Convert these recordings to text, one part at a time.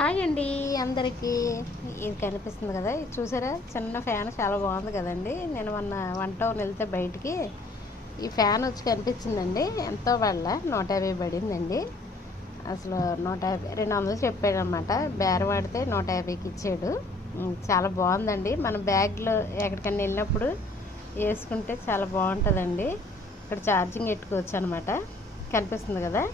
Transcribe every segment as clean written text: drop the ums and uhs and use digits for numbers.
Hi అండి అందరికీ. ఇది కనిపిస్తుంది కదా, ఇది చూసారా? చిన్న ఫ్యాన్ చాలా బాగుంది కదండి. నేను మొన్న వన్ టౌన్ వెళ్తే బయటికి ఈ ఫ్యాన్ వచ్చి కనిపించిందండి. ఎంతో వాళ్ళ 150 పడిందండి. అసలు 150 200 చెప్పాడనమాట. బేరం ఆడితే 150కి ఇచ్చాడు. చాలా బాగుందండి. మన బ్యాగ్లో ఎక్కడికైనా వెళ్ళినప్పుడు వేసుకుంటే చాలా బాగుంటుందండి. ఇక్కడ ఛార్జింగ్ పెట్టుకోవచ్చు అనమాట. కనిపిస్తుంది కదా,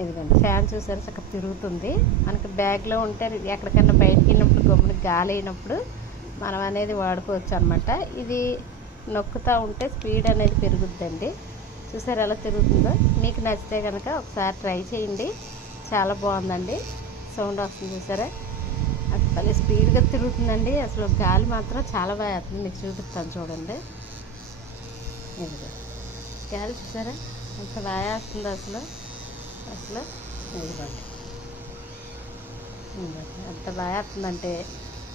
ఇదిగోండి ఫ్యాన్ చూసారు చక్కగా తిరుగుతుంది. మనకి బ్యాగ్లో ఉంటే ఎక్కడికైనా బయటికి వెళ్ళినప్పుడు గమ్మున గాలి అయినప్పుడు మనం అనేది వాడుకోవచ్చు అనమాట. ఇది నొక్కుతూ ఉంటే స్పీడ్ అనేది పెరుగుద్దండి. చూసారు ఎలా తిరుగుతుందో. మీకు నచ్చితే కనుక ఒకసారి ట్రై చేయండి. చాలా బాగుందండి. సౌండ్ వస్తుంది చూసారా, అసలు స్పీడ్గా తిరుగుతుందండి. అసలు గాలి మాత్రం చాలా బాగా వస్తుంది. మీకు చూపిస్తాను చూడండి. ఇదిగో గాలి చూసారా ఎంత బాగా వస్తుందో అసలు అసలు ఇదిగోండి ఎంత బాగా వేస్తుందంటే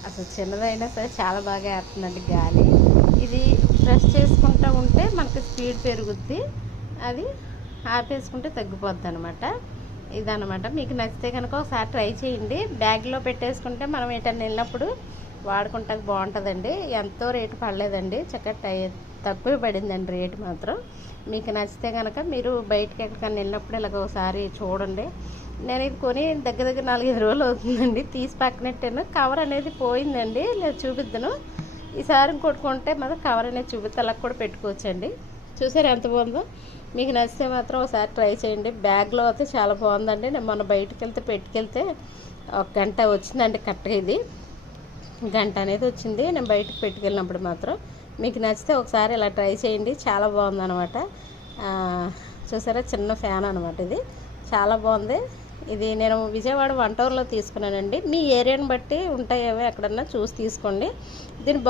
అసలు చిన్నదైనా సరే చాలా బాగా వేస్తుందండి గాలి. ఇది ప్రెస్ చేసుకుంటూ ఉంటే మనకి స్పీడ్ పెరుగుద్ది, అది ఆపేసుకుంటే తగ్గిపోద్ది అనమాట. ఇదనమాట. మీకు నచ్చితే కనుక ఒకసారి ట్రై చేయండి. బ్యాగ్లో పెట్టేసుకుంటే మనం ఎటన్నా వెళ్ళినప్పుడు వాడుకుంటానికి బాగుంటుందండి. ఎంతో రేటు పడలేదండి, చక్కగా తక్కువ పడిందండి రేటు మాత్రం. మీకు నచ్చితే కనుక మీరు బయటకి ఎక్కడికైనా వెళ్ళినప్పుడు ఇలాగ ఒకసారి చూడండి. నేను ఇది కొని దగ్గర 4-5 రోజులు అవుతుందండి. తీసి పక్కనెట్టాను. కవర్ అనేది పోయిందండి, లేదు చూపిద్దాను. ఈసారి కొట్టుకుంటే మాత్రం కవర్ అనేది చూపిస్తే అలా కూడా పెట్టుకోవచ్చండి. చూసారు ఎంత బాగుందో. మీకు నచ్చితే మాత్రం ఒకసారి ట్రై చేయండి. బ్యాగ్లో అయితే చాలా బాగుందండి. నేను మొన్న బయటకు వెళ్తే పెట్టుకెళ్తే 1 గంట వచ్చిందండి కరెక్ట్గా. ఇది గంట అనేది వచ్చింది నేను బయటకు పెట్టుకెళ్ళినప్పుడు మాత్రం. మీకు నచ్చితే ఒకసారి ఇలా ట్రై చేయండి. చాలా బాగుందన్నమాట. చూసారా, చిన్న ఫ్యాన్ అనమాట. ఇది చాలా బాగుంది. ఇది నేను విజయవాడ వన్ టౌన్లో తీసుకున్నానండి. మీ ఏరియాని బట్టి ఉంటాయేవో ఎక్కడన్నా చూసి తీసుకోండి. దీని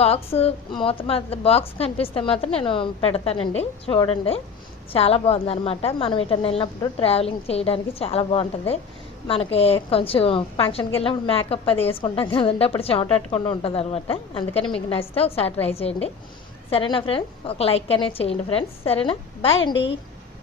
మూత మాత్రం బాక్స్ కనిపిస్తే మాత్రం నేను పెడతానండి. చూడండి, చాలా బాగుందన్నమాట. మనం ఇటన్నా వెళ్ళినప్పుడు ట్రావెలింగ్ చేయడానికి చాలా బాగుంటుంది. మనకి కొంచెం ఫంక్షన్కి వెళ్ళినప్పుడు మేకప్ అది వేసుకుంటాం కదండి, అప్పుడు చెమటట్టుకుండా ఉంటుంది అనమాట. అందుకని మీకు నచ్చితే ఒకసారి ట్రై చేయండి. సరేనా ఫ్రెండ్స్? ఒక లైక్ అనేది చేయండి ఫ్రెండ్స్. సరేనా? బాయ్ అండి.